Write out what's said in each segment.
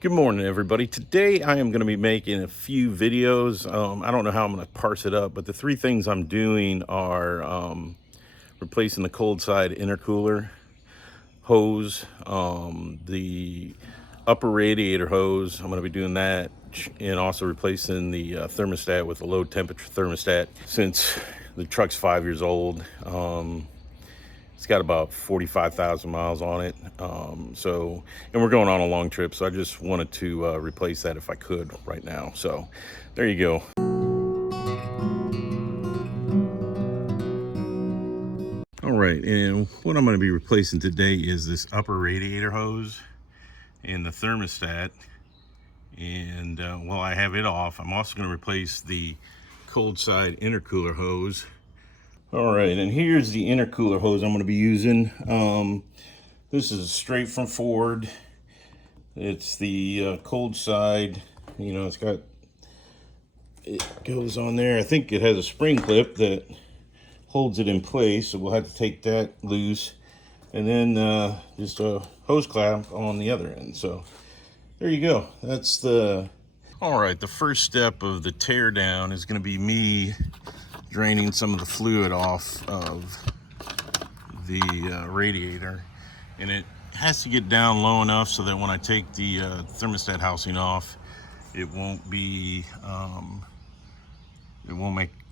Good morning, everybody. Today I am going to be making a few videos. I don't know how I'm going to parse it up, but the three things I'm doing are replacing the cold side intercooler hose, the upper radiator hose. I'm going to be doing that, and also replacing the thermostat with a low temperature thermostat since the truck's 5 years old. It's got about 45,000 miles on it. And we're going on a long trip, so I just wanted to replace that if I could right now. So there you go. All right, and what I'm going to be replacing today is this upper radiator hose and the thermostat. And while I have it off, I'm also going to replace the cold side intercooler hose. All right, and here's the intercooler hose I'm going to be using. This is straight from Ford. It's the cold side. You know, it goes on there. I think it has a spring clip that holds it in place, so we'll have to take that loose. And then just a hose clamp on the other end. So there you go. That's the... All right, the first step of the tear down is going to be me draining some of the fluid off of the radiator, and it has to get down low enough so that when I take the thermostat housing off, it won't make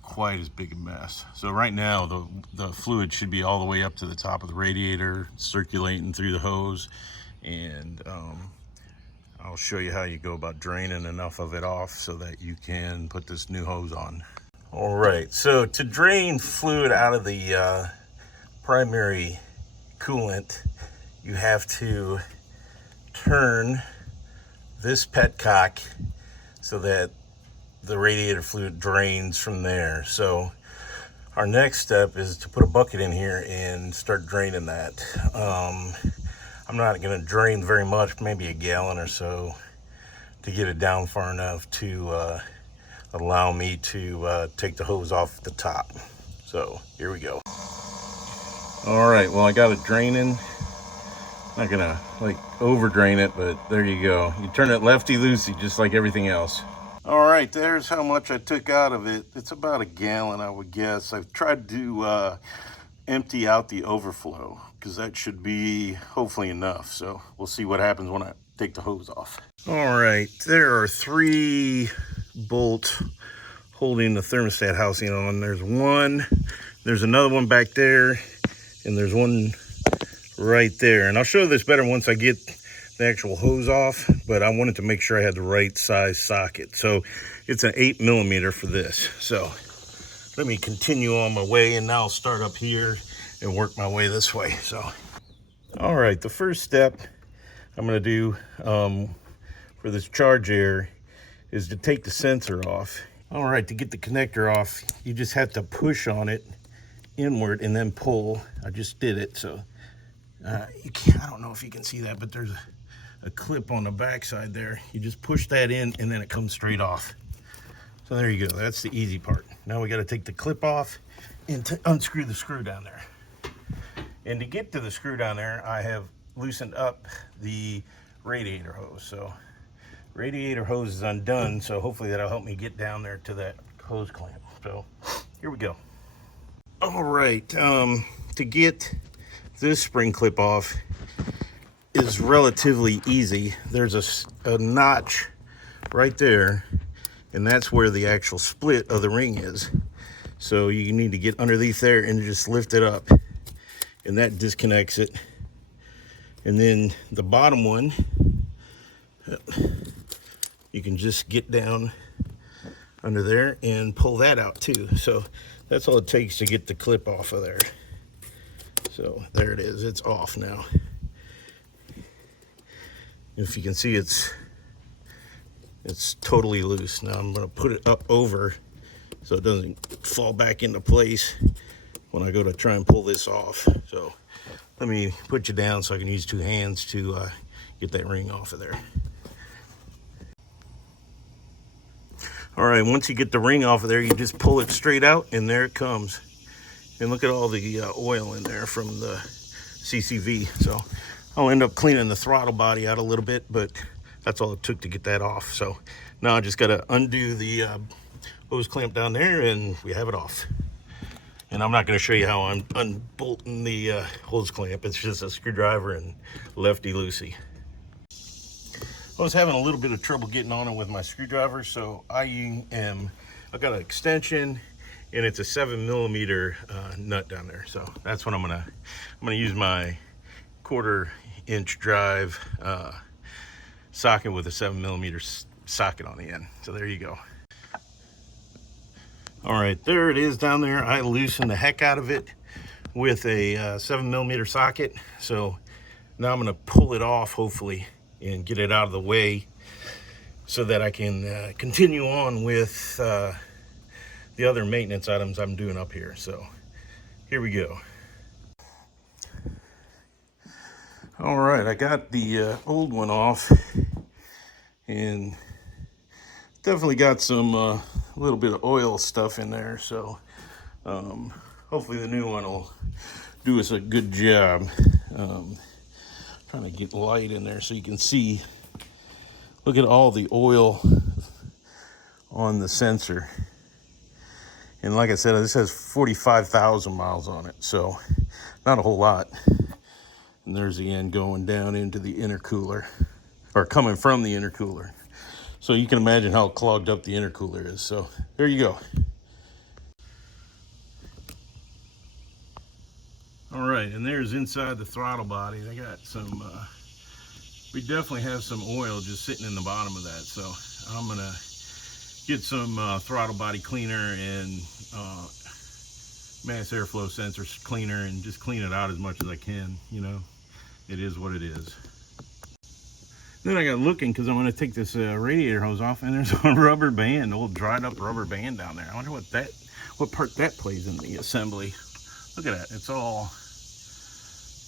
quite as big a mess. So right now the fluid should be all the way up to the top of the radiator, circulating through the hose, and I'll show you how you go about draining enough of it off so that you can put this new hose on. All right, so to drain fluid out of the primary coolant, you have to turn this petcock so that the radiator fluid drains from there. So our next step is to put a bucket in here and start draining that. I'm not going to drain very much, maybe a gallon or so, to get it down far enough to allow me to take the hose off the top. So here we go. All right, well, I got it draining. Not gonna like over drain it, but there you go. You turn it lefty loosey just like everything else. All right, there's how much I took out of it. It's about a gallon, I would guess. I've tried to empty out the overflow because that should be hopefully enough. So we'll see what happens when I take the hose off. All right, there are 3 bolts holding the thermostat housing on. There's one, there's another one back there, and there's one right there. And I'll show this better once I get the actual hose off, but I wanted to make sure I had the right size socket. So it's an 8mm for this. So let me continue on my way, and now I'll start up here and work my way this way. So, all right, the first step I'm gonna do for this charge air is to take the sensor off. All right, to get the connector off, you just have to push on it inward and then pull. I just did it, so you can't, I don't know if you can see that, but there's a clip on the back side there. You just push that in and then it comes straight off. So there you go, that's the easy part. Now we got to take the clip off and to unscrew the screw down there. And to get to the screw down there, I have loosened up the radiator hose. So radiator hose is undone, so hopefully that'll help me get down there to that hose clamp. So here we go. All right, to get this spring clip off is relatively easy. There's a notch right there, and that's where the actual split of the ring is. So you need to get underneath there and just lift it up, and that disconnects it. And then the bottom one, you can just get down under there and pull that out too. So that's all it takes to get the clip off of there. So there it is, it's off now. If you can see, it's totally loose. Now I'm gonna put it up over so it doesn't fall back into place when I go to try and pull this off. So let me put you down so I can use 2 hands to get that ring off of there. All right, once you get the ring off of there, you just pull it straight out, and there it comes. And look at all the oil in there from the CCV. So I'll end up cleaning the throttle body out a little bit, but That's all it took to get that off. So now I just got to undo the hose clamp down there and we have it off. And I'm not going to show you how I'm unbolting the hose clamp. It's just a screwdriver and lefty-loosey. I was having a little bit of trouble getting on it with my screwdriver, so I got an extension, and it's a 7mm nut down there. So that's what I'm gonna use my 1/4-inch drive socket with a 7mm socket on the end. So there you go. All right, there it is down there. I loosened the heck out of it with a 7mm socket. So now I'm gonna pull it off, hopefully, and get it out of the way so that I can continue on with the other maintenance items I'm doing up here. So here we go. All right, I got the old one off, and definitely got some a little bit of oil stuff in there. So hopefully the new one will do us a good job. Trying to get light in there so you can see. Look at all the oil on the sensor. And like I said, this has 45,000 miles on it, so not a whole lot. And there's the end going down into the intercooler, or coming from the intercooler. So you can imagine how clogged up the intercooler is. So there you go. All right, and there's inside the throttle body. They got some, we definitely have some oil just sitting in the bottom of that. So I'm gonna get some throttle body cleaner and mass airflow sensor cleaner and just clean it out as much as I can. You know, it is what it is. Then I got looking because I'm going to take this radiator hose off, and there's a rubber band, old dried up rubber band down there. I wonder what part that plays in the assembly. Look at that. It's all,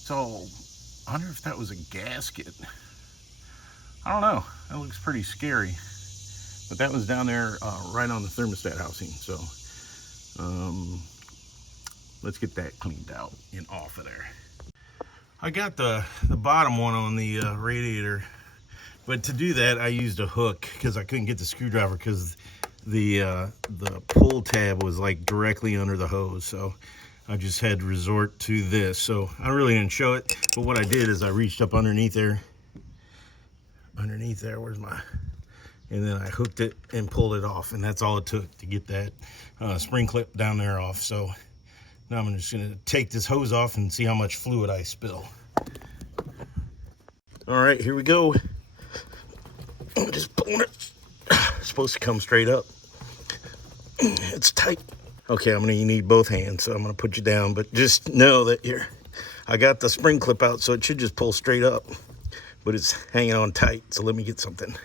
I wonder if that was a gasket. I don't know. That looks pretty scary. But that was down there right on the thermostat housing. So let's get that cleaned out and off of there. I got the bottom one on the radiator, but to do that I used a hook because I couldn't get the screwdriver because the pull tab was like directly under the hose. So I just had to resort to this. So I really didn't show it, but what I did is I reached up underneath there, where's my, and then I hooked it and pulled it off, and that's all it took to get that spring clip down there off. So now I'm just gonna take this hose off and see how much fluid I spill. All right, here we go. I'm just pulling it. It's supposed to come straight up. It's tight. Okay, I'm gonna need both hands, so I'm gonna put you down, but just know that I got the spring clip out, so it should just pull straight up, but it's hanging on tight. So let me get something.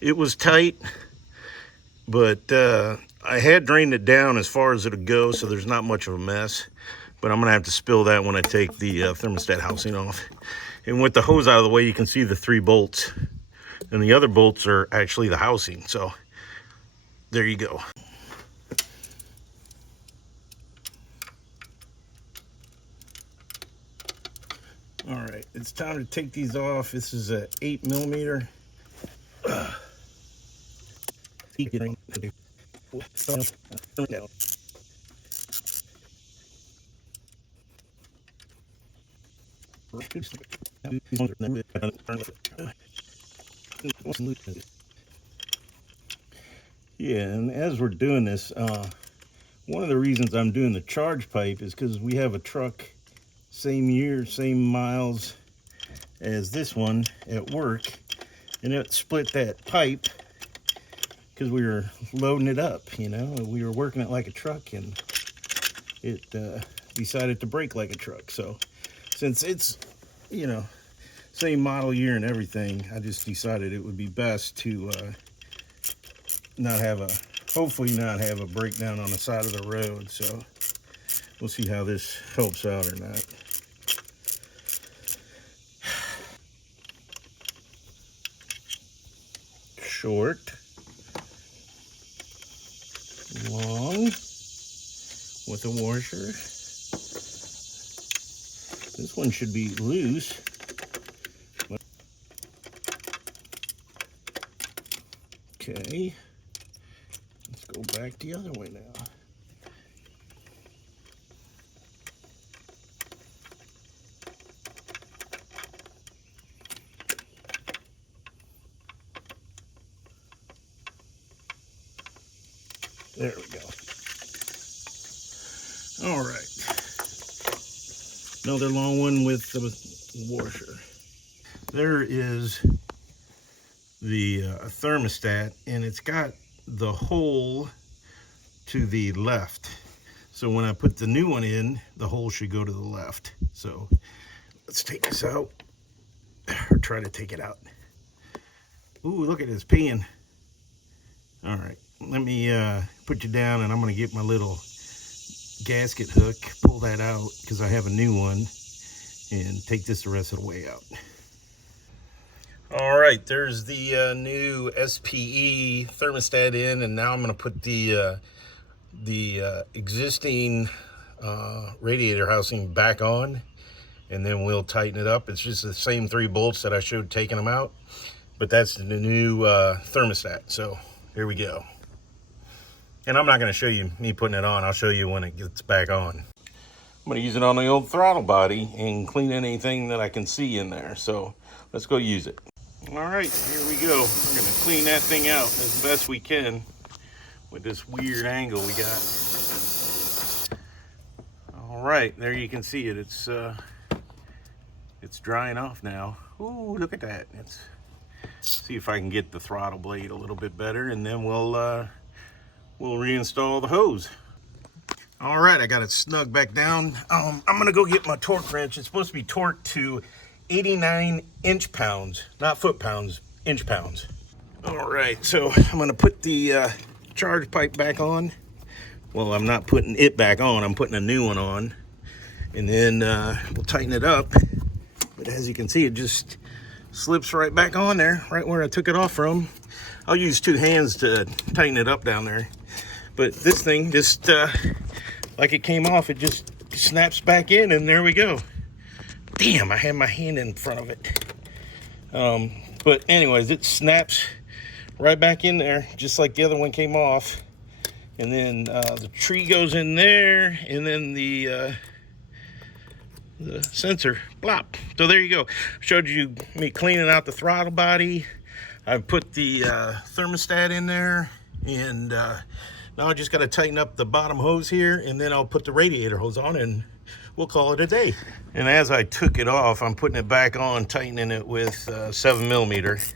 It was tight, but I had drained it down as far as it'll go, so there's not much of a mess. But I'm gonna have to spill that when I take the thermostat housing off. And with the hose out of the way, you can see the 3 bolts, and the other bolts are actually the housing. So there you go. All right, it's time to take these off. This is a 8mm. Yeah, and as we're doing this, one of the reasons I'm doing the charge pipe is because we have a truck, same year, same miles as this one at work, and it split that pipe because we were loading it up. You know, we were working it like a truck, and it decided to brake like a truck. So since it's, you know, same model year and everything, I just decided it would be best to hopefully not have a breakdown on the side of the road. So we'll see how this helps out or not. Short, long, with a washer. This one should be loose. Okay, let's go back the other way now. There we go. All right. Another long one with the washer. There is the thermostat, and it's got the hole to the left. So when I put the new one in, the hole should go to the left. So let's take this out, or try to take it out. Ooh, look at this peeing. All right, let me put you down, and I'm gonna get my little gasket hook, pull that out because I have a new one, and take this the rest of the way out. All right, there's the new SPE thermostat in, and now I'm going to put the existing radiator housing back on, and then we'll tighten it up. It's just the same 3 bolts that I showed taking them out, but that's the new thermostat. So here we go. And I'm not going to show you me putting it on. I'll show you when it gets back on. I'm going to use it on the old throttle body and clean anything that I can see in there. So let's go use it. All right, here we go. We're going to clean that thing out as best we can with this weird angle we got. All right, there you can see it. It's drying off now. Ooh, look at that. Let's see if I can get the throttle blade a little bit better, and then we'll reinstall the hose. All right, I got it snug back down. I'm gonna go get my torque wrench. It's supposed to be torqued to 89 inch-pounds, not foot-pounds, inch-pounds. All right, so I'm gonna put the charge pipe back on. Well, I'm not putting it back on, I'm putting a new one on. And then we'll tighten it up. But as you can see, it just slips right back on there, right where I took it off from. I'll use 2 hands to tighten it up down there. But this thing just, like it came off, it just snaps back in, and there we go. Damn, I had my hand in front of it. But anyways, it snaps right back in there, just like the other one came off. And then the tree goes in there, and then the sensor, plop. So there you go. Showed you me cleaning out the throttle body. I put the thermostat in there, and now I just got to tighten up the bottom hose here, and then I'll put the radiator hose on, and we'll call it a day. And as I took it off, I'm putting it back on, tightening it with 7mm,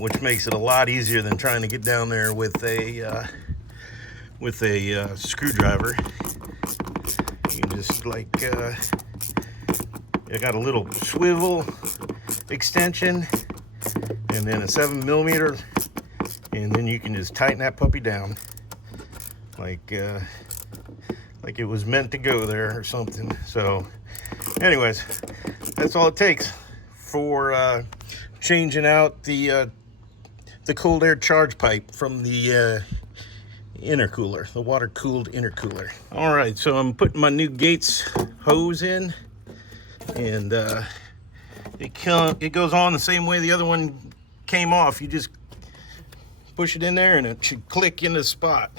which makes it a lot easier than trying to get down there with a screwdriver. You just like, I got a little swivel extension, and then a 7mm, and then you can just tighten that puppy down like it was meant to go there or something. So anyways, that's all it takes for changing out the cold air charge pipe from the intercooler, the water cooled intercooler. All right, so I'm putting my new Gates hose in, and it goes on the same way the other one came off. You just push it in there, and it should click in the spot.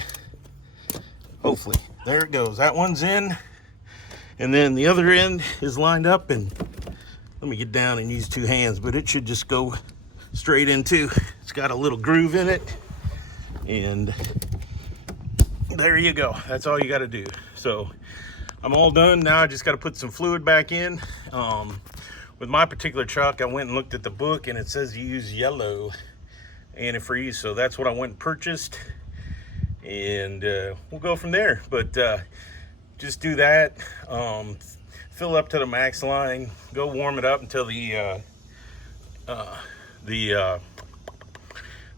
Hopefully, there it goes. That one's in, and then the other end is lined up. And let me get down and use 2 hands, but it should just go straight in too. It's got a little groove in it, and there you go. That's all you got to do. So I'm all done. Now I just got to put some fluid back in. With my particular truck, I went and looked at the book, and it says you use yellow antifreeze, so that's what I went and purchased, and we'll go from there. But just do that, fill up to the max line, go warm it up until the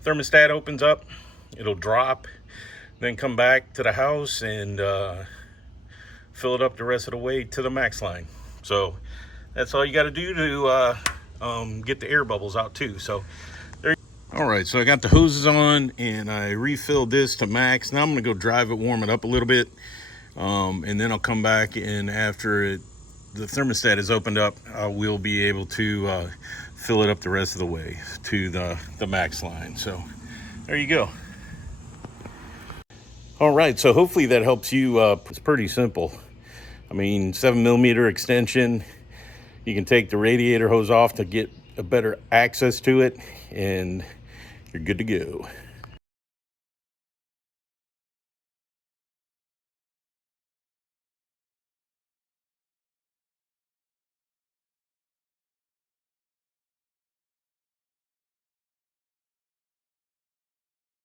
thermostat opens up. It'll drop, then come back to the house and fill it up the rest of the way to the max line. So that's all you got to do to get the air bubbles out too. So there. All right, so I got the hoses on, and I refilled this to max. Now I'm gonna go drive it, warm it up a little bit, and then I'll come back, and after the thermostat is opened up, I will be able to fill it up the rest of the way to the max line. So there you go. All right, so hopefully that helps you. It's pretty simple. I mean, 7mm extension. You can take the radiator hose off to get a better access to it, and you're good to go.